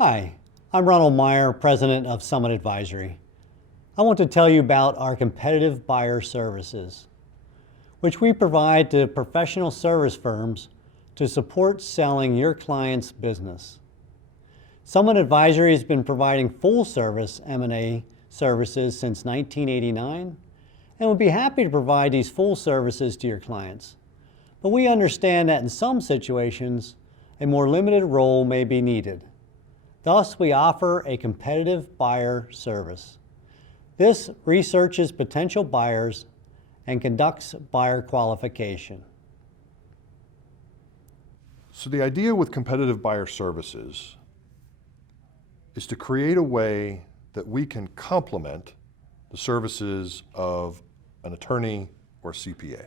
Hi, I'm Ronald Meyer, President of Summit Advisory. I want to tell you about our competitive buyer services, which we provide to professional service firms to support selling your client's business. Summit Advisory has been providing full service M&A services since 1989 and would be happy to provide these full services to your clients. But we understand that in some situations, a more limited role may be needed. Thus, we offer a competitive buyer service. This researches potential buyers and conducts buyer qualification. So the idea with competitive buyer services is to create a way that we can complement the services of an attorney or CPA.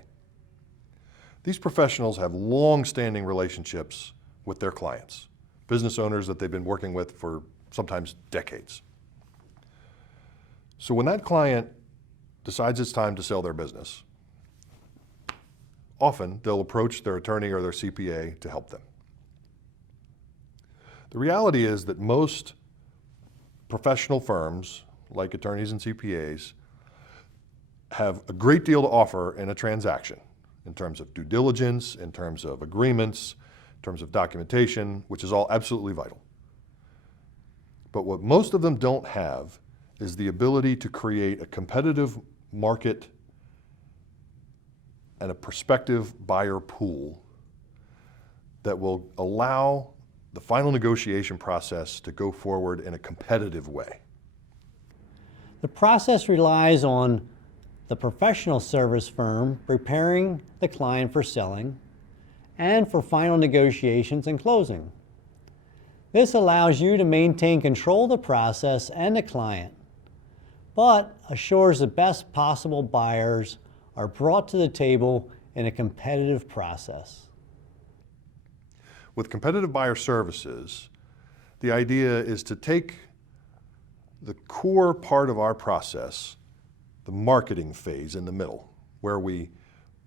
These professionals have long-standing relationships with their clients, business owners that they've been working with for sometimes decades. So when that client decides it's time to sell their business, often they'll approach their attorney or their CPA to help them. The reality is that most professional firms, like attorneys and CPAs, have a great deal to offer in a transaction in terms of due diligence, in terms of agreements, in terms of documentation, which is all absolutely vital. But what most of them don't have is the ability to create a competitive market and a prospective buyer pool that will allow the final negotiation process to go forward in a competitive way. The process relies on the professional service firm preparing the client for selling and for final negotiations and closing. This allows you to maintain control of the process and the client, but assures the best possible buyers are brought to the table in a competitive process. With competitive buyer services, the idea is to take the core part of our process, the marketing phase in the middle, where we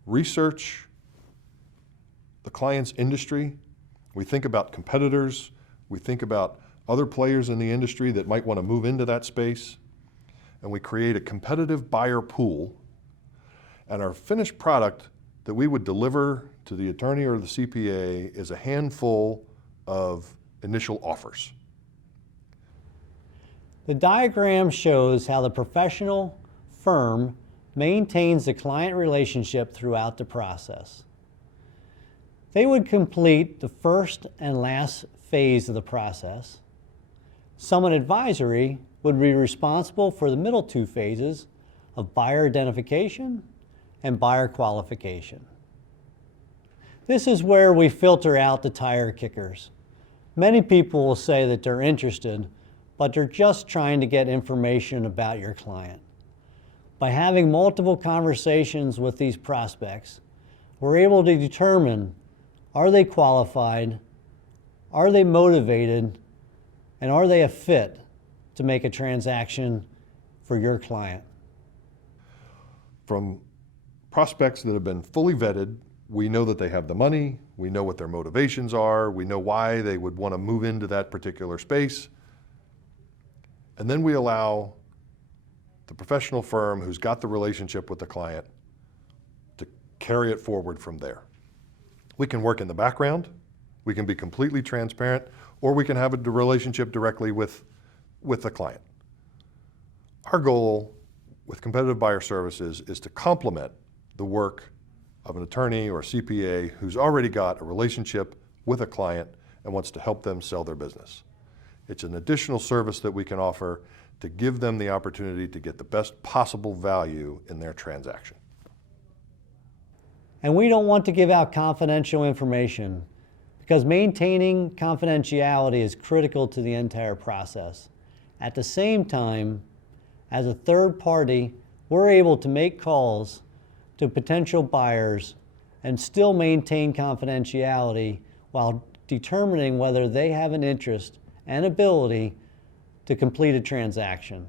research the client's industry, we think about competitors, we think about other players in the industry that might want to move into that space, and we create a competitive buyer pool, and our finished product that we would deliver to the attorney or the CPA is a handful of initial offers. The diagram shows how the professional firm maintains the client relationship throughout the process. They would complete the first and last phase of the process. Summit Advisory would be responsible for the middle two phases of buyer identification and buyer qualification. This is where we filter out the tire kickers. Many people will say that they're interested, but they're just trying to get information about your client. By having multiple conversations with these prospects, we're able to determine, are they qualified, are they motivated, and are they a fit to make a transaction for your client? From prospects that have been fully vetted, we know that they have the money, we know what their motivations are, we know why they would want to move into that particular space. And then we allow the professional firm who's got the relationship with the client to carry it forward from there. We can work in the background, we can be completely transparent, or we can have a relationship directly with the client. Our goal with competitive buyer services is to complement the work of an attorney or a CPA who's already got a relationship with a client and wants to help them sell their business. It's an additional service that we can offer to give them the opportunity to get the best possible value in their transaction. And we don't want to give out confidential information because maintaining confidentiality is critical to the entire process. At the same time, as a third party, we're able to make calls to potential buyers and still maintain confidentiality while determining whether they have an interest and ability to complete a transaction.